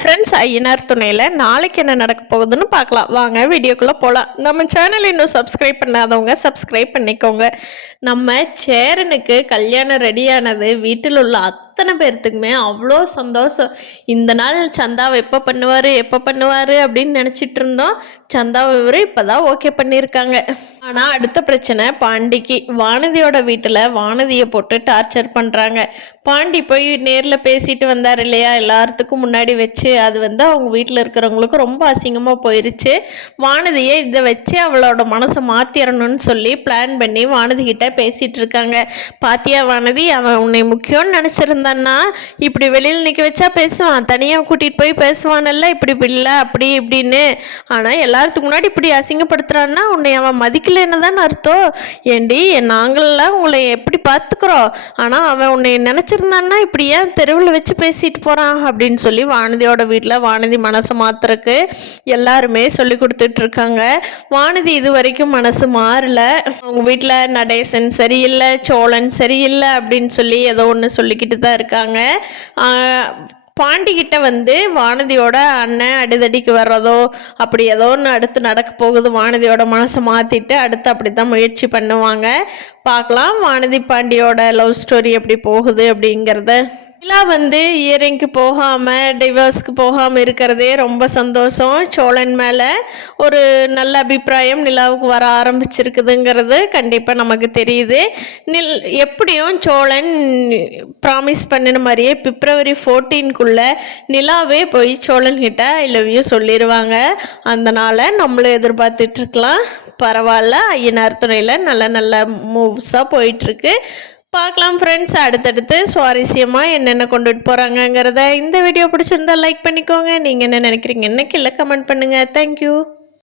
Friends, Ayyanar துணையில் நாளைக்கு என்ன நடக்க போகுதுன்னு பார்க்கலாம். வாங்க வீடியோக்குள்ளே போகலாம். நம்ம சேனல் இன்னும் சப்ஸ்கிரைப் பண்ணாதவங்க சப்ஸ்கிரைப் பண்ணிக்கோங்க. நம்ம சேரனுக்கு கல்யாணம் ரெடியானது வீட்டில் உள்ள அத்தனை பேர்த்துக்குமே அவ்வளோ சந்தோஷம். இந்த நாள் சந்தாவை எப்போ பண்ணுவார் அப்படின்னு நினச்சிட்டு இருந்தோம். சந்தாவை இவர் இப்போ தான் ஓகே பண்ணியிருக்காங்க. ஆனால் அடுத்த பிரச்சனை பாண்டிக்கு. வானதியோட வீட்டில் வானதியை போட்டு டார்ச்சர் பண்ணுறாங்க. பாண்டி போய் நேரில் பேசிட்டு வந்தார் இல்லையா, எல்லாத்துக்கும் முன்னாடி வச்சு. அது அவங்க வீட்டில் இருக்கிறவங்களுக்கு ரொம்ப அசிங்கமாக போயிருச்சு. வானதியை இதை வச்சு அவளோட மனசை மாற்றிடணும்னு சொல்லி பிளான் பண்ணி வானதி கிட்ட பேசிகிட்டு இருக்காங்க. பாத்தியா வானதி, அவன் உன்னை முக்கியம்னு நினச்சிருந்தான்னா இப்படி வெளியில் நிற்க வச்சா பேசுவான், தனியாக கூட்டிகிட்டு போய் பேசுவானல்ல, இப்படி இல்லை அப்படி இப்படின்னு. ஆனால் எல்லாத்துக்கு முன்னாடி இப்படி அசிங்கப்படுத்துகிறான்னா உன்னை அவன் மதிக்கலைன்னு தான் அர்த்தம். ஏண்டி, நாங்களெல்லாம் உங்களை எப்படி பார்த்துக்குறோம், ஆனால் அவன் உன்னை நினச்சிருந்தான்னா இப்படி ஏன் தெருவில் வச்சு பேசிட்டு போகிறான் அப்படின்னு சொல்லி வானதியோட வீட்டில் வானதி மனசை மாத்துறதுக்கு எல்லாருமே சொல்லி கொடுத்துட்ருக்காங்க. வானதி இது வரைக்கும் மனசு மாறல. அவங்க வீட்டில் நடேசன் சரியில்லை, சோழன் சரியில்லை அப்படின்னு சொல்லி ஏதோ ஒன்று சொல்லிக்கிட்டு தான் இருக்காங்க. பாண்டிக்கிட்ட வானதியோட அண்ணன் அடிதடிக்கு வர்றதோ அப்படி ஏதோ ஒன்று அடுத்து நடக்க போகுது. வானதியோட மனசை மாற்றிட்டு அடுத்து அப்படி தான் முயற்சி பண்ணுவாங்க. பார்க்கலாம் வானதி பாண்டியோட லவ் ஸ்டோரி எப்படி போகுது அப்படிங்கிறத. நிலா இயரிங்க்கு போகாமல் டிவோர்ஸ்க்கு போகாமல் இருக்கிறதே ரொம்ப சந்தோஷம். சோழன் மேலே ஒரு நல்ல அபிப்பிராயம் நிலாவுக்கு வர ஆரம்பிச்சிருக்குதுங்கிறது கண்டிப்பாக நமக்கு தெரியுது. எப்படியும் சோழன் ப்ராமிஸ் பண்ணின மாதிரியே February 14 நிலாவே போய் சோழன்கிட்ட ஐ லவ் யூ சொல்லிடுவாங்க. அதனால் நம்மளும் எதிர்பார்த்துட்ருக்கலாம். பரவாயில்ல, ஐயனார் துணையில் நல்ல நல்ல மூவ்ஸாக போயிட்டுருக்கு. பார்க்கலாம் ஃப்ரெண்ட்ஸ், அடுத்தடுத்து சுவாரஸ்யமாக என்னென்ன கொண்டுட்டு போகிறாங்கங்கிறத. இந்த வீடியோ பிடிச்சிருந்தா லைக் பண்ணிக்கோங்க. நீங்கள் என்ன நினைக்கிறீங்க என்ன கீழே கமெண்ட் பண்ணுங்கள். தேங்க்யூ.